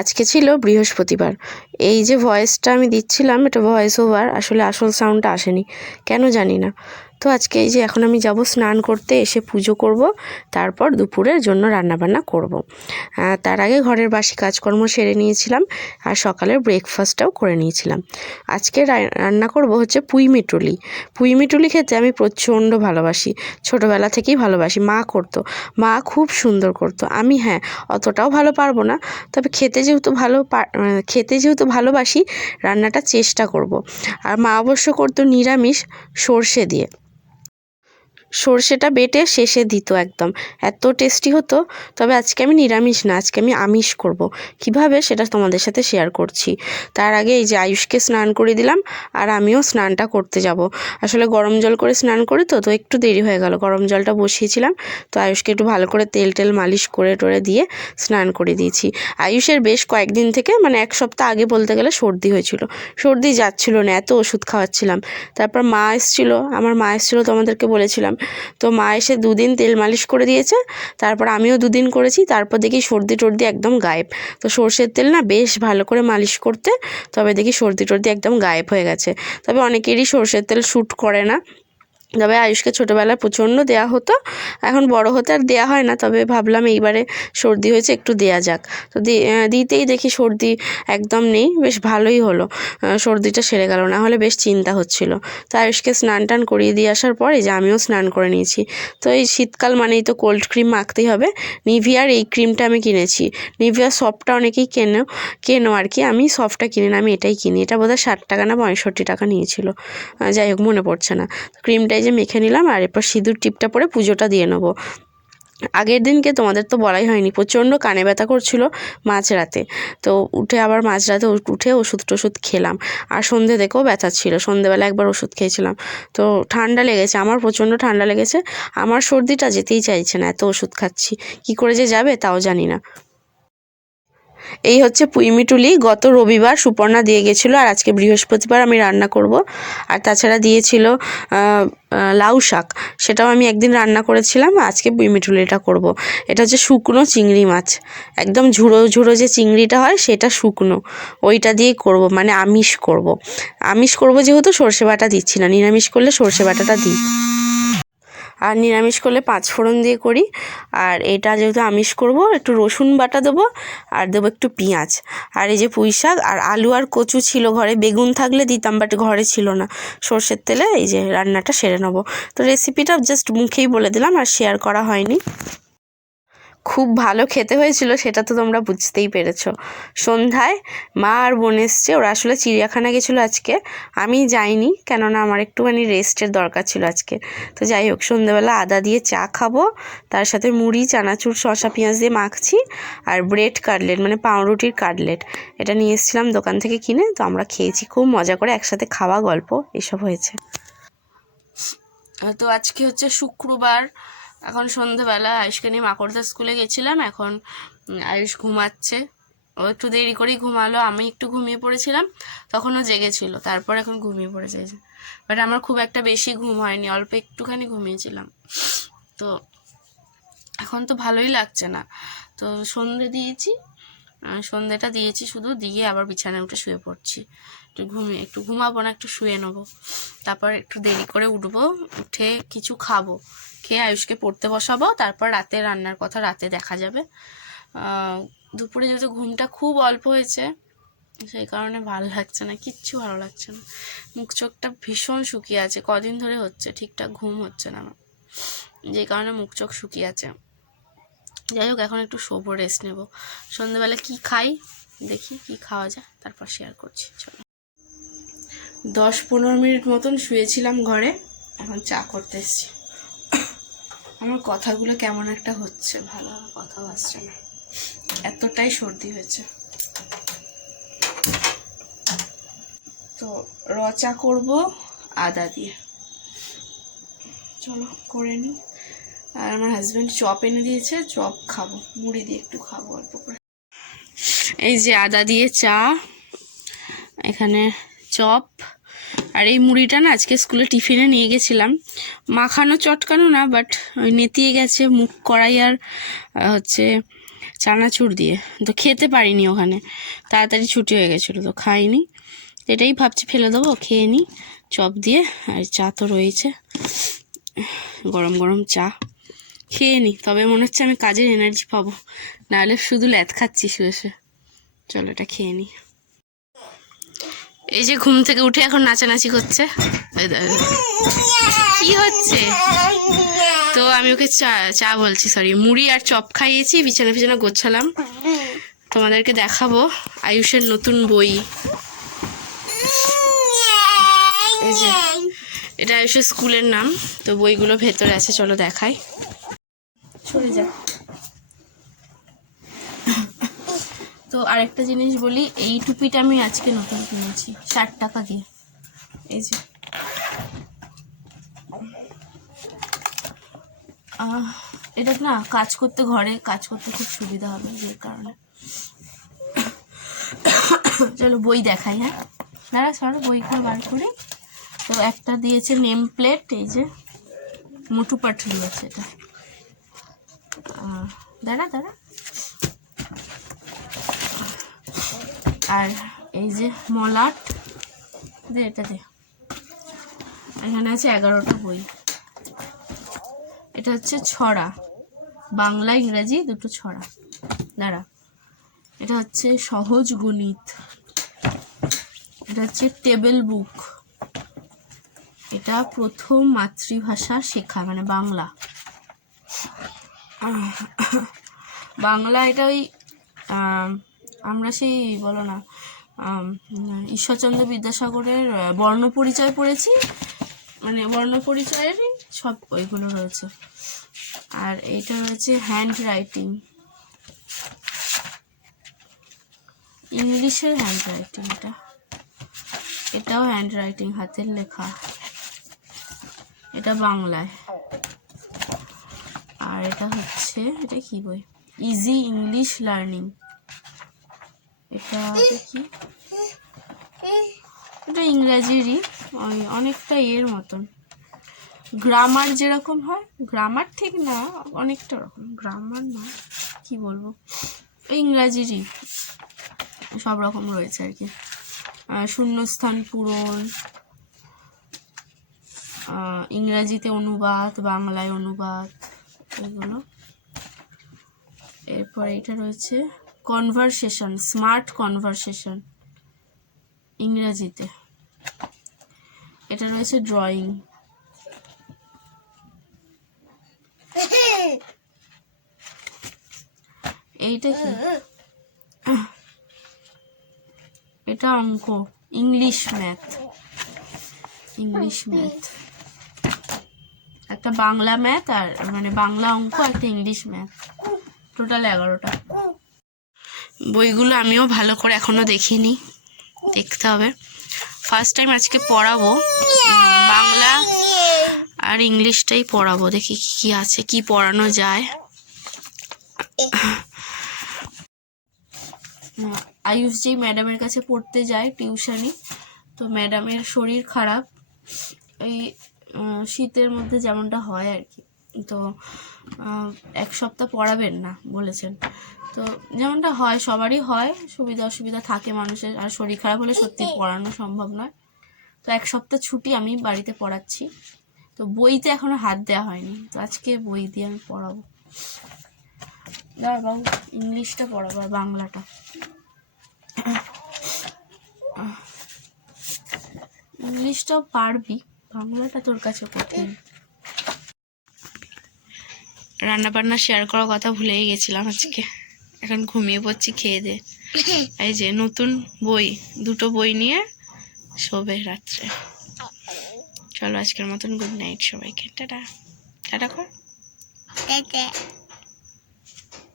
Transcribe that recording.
আজকে ছিল বৃহস্পতিবার। এই যে ভয়েসটা আমি দিচ্ছিলাম এটা ভয়েস ওভার, আসলে আসল সাউন্ডটা আসেনি কেন জানি না। তো আজকে এই যে এখন আমি যাব স্নান করতে, এসে পুজো করব, তারপর দুপুরের জন্য রান্নাবান্না করব। তার আগে ঘরের বাসি কাজকর্ম সেরে নিয়েছিলাম আর সকালের ব্রেকফাস্টটাও করে নিয়েছিলাম। আজকে রান্না করব হচ্ছে পুঁই মিটুলি। পুঁই মিটুলি খেতে আমি প্রচণ্ড ভালোবাসি, ছোটোবেলা থেকেই ভালোবাসি। মা করতো, মা খুব সুন্দর করতো। আমি অতটাও ভালো পারবো না, তবে খেতে যেহেতু ভালোবাসি, রান্নাটা চেষ্টা করব। আর মা অবশ্য করতো নিরামিষ, সর্ষে দিয়ে। সর্ষেটা বেটে শেষে দিত, একদম এত টেস্টি হতো। তবে আজকে আমি নিরামিষ না, আজকে আমি আমিষ করব। কিভাবে সেটা তোমাদের সাথে শেয়ার করছি। তার আগে এই যে আয়ুষকে স্নান করে দিলাম, আর আমিও স্নানটা করতে যাব। আসলে গরম জল করে স্নান করি তো একটু দেরি হয়ে গেল। গরম জলটা বসিয়েছিলাম, তো আয়ুষকে একটু ভালো করে তেল মালিশ করে টোরে দিয়ে স্নান করে দিয়েছি। আয়ুষের বেশ কয়েকদিন থেকে, মানে এক সপ্তাহ আগে বলতে গেলে, সর্দি হয়েছিল। সর্দি যাচ্ছিল না, এত ওষুধ খাওয়াচ্ছিলাম। তারপর আমার মা এসেছিলো, তোমাদেরকে বলেছিলাম। তো মা এসে 2 দিন তেল মালিশ করে দিয়েছে, তারপর আমিও 2 দিন করেছি। তারপর দেখি সর্দি টর্দি একদম গায়েব। তো সর্ষের তেল না বেশ ভালো করে মালিশ করতে, তবে দেখি সর্দি টর্দি একদম গায়েব হয়ে গেছে। তবে অনেকেরই সর্ষের তেল শ্যুট করে না। তবে আয়ুষকে ছোটোবেলায় প্রচণ্ড দেয়া হতো, এখন বড় হতে আর দেয়া হয় না। তবে ভাবলাম এইবারে সর্দি হয়েছে, একটু দেয়া যাক। তো দিতেই দেখি সর্দি একদম নেই, বেশ ভালোই হলো, সর্দিটা সেরে গেল। না হলে বেশ চিন্তা হচ্ছিল। তো আয়ুষকে স্নান টান করিয়ে দিয়ে আসার পরে যে আমিও স্নান করে নিয়েছি। তো এই শীতকাল মানেই তো কোল্ড ক্রিম মাখতেই হবে। নিভিয়ার এই ক্রিমটা আমি কিনেছি। নিভিয়া সফটটা অনেকেই কেনো আর কি, আমি সফটটা কিনি না, আমি এটাই কিনি। এটা বোধহয় 60 টাকা না 65 টাকা নিয়েছিল, যাই হোক মনে পড়ছে না। ক্রিমটা যে মেখে নিলাম, আর এরপর সিঁদুর টিপটা পরে পুজোটা দিয়ে নেবো। আগের দিনকে তোমাদের তো বলাই হয়নি, প্রচণ্ড কানে ব্যথা করছিল মাঝরাতে। তো আবার মাঝরাতে উঠে ওষুধ টষুধ খেলাম। আর সন্ধে থেকেও ব্যথা ছিল, সন্ধেবেলা একবার ওষুধ খেয়েছিলাম। তো ঠান্ডা লেগেছে, আমার প্রচণ্ড ঠান্ডা লেগেছে। আমার সর্দিটা যেতেই চাইছে না, এত ওষুধ খাচ্ছি। কি করে যে যাবে তাও জানি না। এই হচ্ছে পুঁই মিটুলি। গত রবিবার সুপর্ণা দিয়ে গেছিলো, আর আজকে বৃহস্পতিবার আমি রান্না করব। আর তাছাড়া দিয়েছিল লাউ শাক, সেটাও আমি একদিন রান্না করেছিলাম। আজকে পুঁই মিটুলিটা করব। এটা হচ্ছে শুকনো চিংড়ি মাছ, একদম ঝুড়ো ঝুড়ো যে চিংড়িটা হয় সেটা শুকনো, ওইটা দিয়েই করব। মানে আমিষ করব যেহেতু সর্ষে বাটা দিচ্ছি না, নিরামিষ করলে সর্ষে বাটাটা দিই। আর নিরামিষ করলে 5 ফোড়ন দিয়ে করি। আর এটা যেহেতু আমিষ করব, একটু রসুন বাটা দেবো, আর দেবো একটু পেঁয়াজ। আর এই যে পুঁই শাক আর আলু আর কচু ছিল ঘরে, বেগুন থাকলে দিতাম, বাট ঘরে ছিল না। সর্ষের তেলে এই যে রান্নাটা সেরে নেবো। তো রেসিপিটা জাস্ট মুখেই বলে দিলাম, আর শেয়ার করা হয়নি। খুব ভালো খেতে হয়েছিল, সেটা তো তোমরা বুঝতেই পেরেছো। সন্ধ্যায় মা আর বোন এসছে, ওরা আসলে চিড়িয়াখানা গেছিলো আজকে। আমি যাইনি, কেননা আমার একটুখানি রেস্টের দরকার ছিল আজকে। তো যাই হোক, সন্ধ্যেবেলা আদা দিয়ে চা খাবো, তার সাথে মুড়ি, চানাচুর, শসা পেঁয়াজ দিয়ে মাখছি। আর ব্রেড কাটলেট, মানে পাউরুটির কাটলেট, এটা নিয়ে এসেছিলাম দোকান থেকে কিনে। তো আমরা খেয়েছি খুব মজা করে, একসাথে খাওয়া, গল্প এসব হয়েছে। তো আজকে হচ্ছে শুক্রবার, এখন সন্ধ্যেবেলা আয়ুষকে নিয়ে মাকড়দা স্কুলে গেছিলাম। এখন আয়ুষ ঘুমাচ্ছে, ও একটু দেরি করেই ঘুমালো, আমি একটু ঘুমিয়ে পড়েছিলাম, তখনও জেগেছিল, তারপর এখন ঘুমিয়ে পড়েছে। বাট আমার খুব একটা বেশি ঘুম হয়নি, অল্প একটুখানি ঘুমিয়েছিলাম। তো এখন তো ভালোই লাগছে না। তো সন্ধেটা দিয়েছি শুধু, দিয়ে আবার বিছানায় উঠে শুয়ে পড়ছি। একটু ঘুমাবো না, একটু শুয়ে নেবো। তারপর একটু দেরি করে উঠবো, উঠে কিছু খাবো, খেয়ে আয়ুষকে পড়তে বসাবো। তারপর রাতে রান্নার কথা রাতে দেখা যাবে। দুপুরে যেহেতু ঘুমটা খুব অল্প হয়েছে, সেই কারণে ভালো লাগছে না, কিচ্ছু ভালো লাগছে না। মুখ চোখটা ভীষণ শুকিয়ে আছে, কদিন ধরে হচ্ছে, ঠিকঠাক ঘুম হচ্ছে না আমার, যে কারণে মুখ চোখ শুকিয়ে আছে। যাই হোক, এখন একটু শোবো, রেস্ট নেবো। সন্ধ্যেবেলা কি খাই দেখি, কি খাওয়া যায়, তারপর শেয়ার করছি। চলো। 10-15 মিনিট মতন শুয়েছিলাম ঘরে, এখন চা করতে এসেছি। আমার কথাগুলো কেমন একটা হচ্ছে, ভালো কথাও আসছে না, এতটাই সর্দি হয়েছে। তো চা করবো আদা দিয়ে, চলো করে নিই। আর আমার হাজব্যান্ড চপ এনে দিয়েছে, চপ খাবো, মুড়ি দিয়ে একটু খাবো অল্প করে। এই যে আদা দিয়ে চা, এখানে চপ, আর এই মুড়িটা না আজকে স্কুলে টিফিনে নিয়ে গেছিলাম। মাখানো চটকানো না, বাট ওই নেতিয়ে গেছে মুখ, কড়াই আর হচ্ছে চানাচুর দিয়ে, তো খেতে পারিনি ওখানে, তাড়াতাড়ি ছুটি হয়ে গেছিলো তো খাইনি। এটাই ভাবছি ফেলে দেবো, খেয়ে নিই চপ দিয়ে। আর চা তো রয়েছে, গরম গরম চা খেয়ে নিই, তবে মনে হচ্ছে আমি কাজের এনার্জি পাবো, নাহলে শুধু ল্যাথ খাচ্ছি শুয়ে শুয়ে। চলো এটা খেয়ে নিই। এই যে ঘুম থেকে উঠে এখন নাচানাচি করছে, কি হচ্ছে? তো আমি ওকে চা বলছি, সরি, মুড়ি আর চপ খাইয়েছি, বিছানা ফিছানা গোছালাম। তোমাদেরকে দেখাবো আয়ুষের নতুন বই। এই যে এটা আয়ুষের স্কুলের নাম, তো বইগুলো ভেতরে আছে, চলো দেখাই। সরে যা। তো আরেকটা জিনিস বলি, এই টুপিটা আমি আজকে নতুন কিনেছি 60 টাকা দিয়ে। এই যে এটা না কাজ করতে, ঘরে কাজ করতে খুব সুবিধা হবে, যে কারণে। চলো বই দেখাই। হ্যাঁ দাঁড়া, সরো বইগুলো বার করি। তো একটা দিয়েছে নেম প্লেট, এই যে মোটু পাটলু আছে এটা। দাঁড়া দাঁড়া। আর এই যে মলাট দে, এটা দে। এখানে আছে 11টা বই। এটা হচ্ছে ছড়া, বাংলা ইংরাজি দুটো ছড়া। দাঁড়া, এটা হচ্ছে সহজ গণিত, এটা হচ্ছে টেবিল বুক, এটা প্রথম মাতৃভাষা শেখা, মানে বাংলা। বাংলা এটা ওই আমরা সেই বলো না ঈশ্বরচন্দ্র বিদ্যাসাগরের বর্ণপরিচয় পড়েছি, মানে বর্ণপরিচয়েরই সব ওইগুলো রয়েছে। আর এইটা রয়েছে হ্যান্ড রাইটিং, ইংলিশের হ্যান্ড রাইটিং, এটাও হ্যান্ড রাইটিং, হাতের লেখা, এটা বাংলায়। আর এটা হচ্ছে, এটা কি বই, ইজি ইংলিশ লার্নিং, এটা কি, এটা ইংরাজিরই, ওই অনেকটা এর মতন, গ্রামার যেরকম হয়, গ্রামার ঠিক না, অনেকটা রকম, গ্রামার না কি বলবো, ইংরাজিরই সব রকম রয়েছে আর কি। শূন্যস্থান পূরণ, ইংরাজিতে অনুবাদ, বাংলায় অনুবাদ, এগুলো। এরপর এটা রয়েছে কনভারসেশন, স্মার্ট কনভারসেশন ইংরাজিতে। এটা রয়েছে ড্রয়িং। এইটা কি, এটা অঙ্ক, ইংলিশ ম্যাথ, ইংলিশ ম্যাথ, একটা বাংলা ম্যাথ, আর মানে বাংলা অঙ্ক, একটা ইংলিশ ম্যাথ, টোটাল 11টা। বইগুলো আমিও ভালো করে এখনো দেখিনি, দেখতে হবে। ফার্স্ট টাইম আজকে পড়াবো, বাংলা আর ইংলিশটাই পড়াবো, দেখি কি কি আছে, কি পড়ানো যায়। আয়ুষ যেই ম্যাডামের কাছে পড়তে যায় টিউশনি, তো ম্যাডামের শরীর খারাপ, এই শীতের মধ্যে যেমনটা হয় আর কি, তো 1 সপ্তাহ পড়াবেন না বলেছেন। তো যেমনটা হয়, সবারই হয়, সুবিধা অসুবিধা থাকে মানুষের, আর শরীর খারাপ হলে সত্যি পড়ানো সম্ভব নয়। তো 1 সপ্তাহ ছুটি, আমি বাড়িতে পড়াচ্ছি। তো বইতে এখনো হাত দেওয়া হয়নি, তো আজকে বই দিয়ে আমি পড়াবো। দাঁড়া বাবু, ইংলিশটা পড়াবো আর বাংলাটা। ইংলিশটাও পারবি, বাংলাটা তোর কাছে কঠিন। রান্না বান্না শেয়ার করার কথা ভুলেই গেছিলাম আজকে। এখন ঘুমিয়ে পড়ছি খেয়ে দে। এই যে নতুন বই, 2টো বই নিয়ে শোবে রাত্রে। চলো আজকের মতন গুড নাইট সবাইকে, টাটা। টাটা কর।